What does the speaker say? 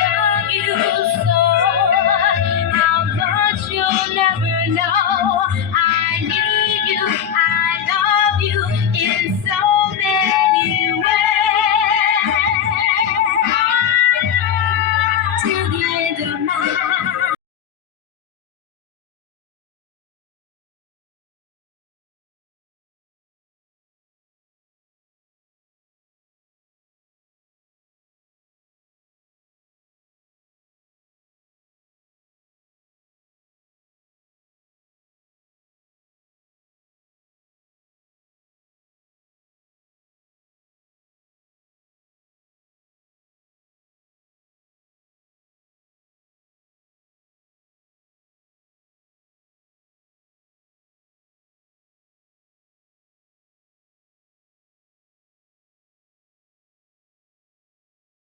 love you so, how much you'll never know. I need you, I love you in so many ways. Till the end of my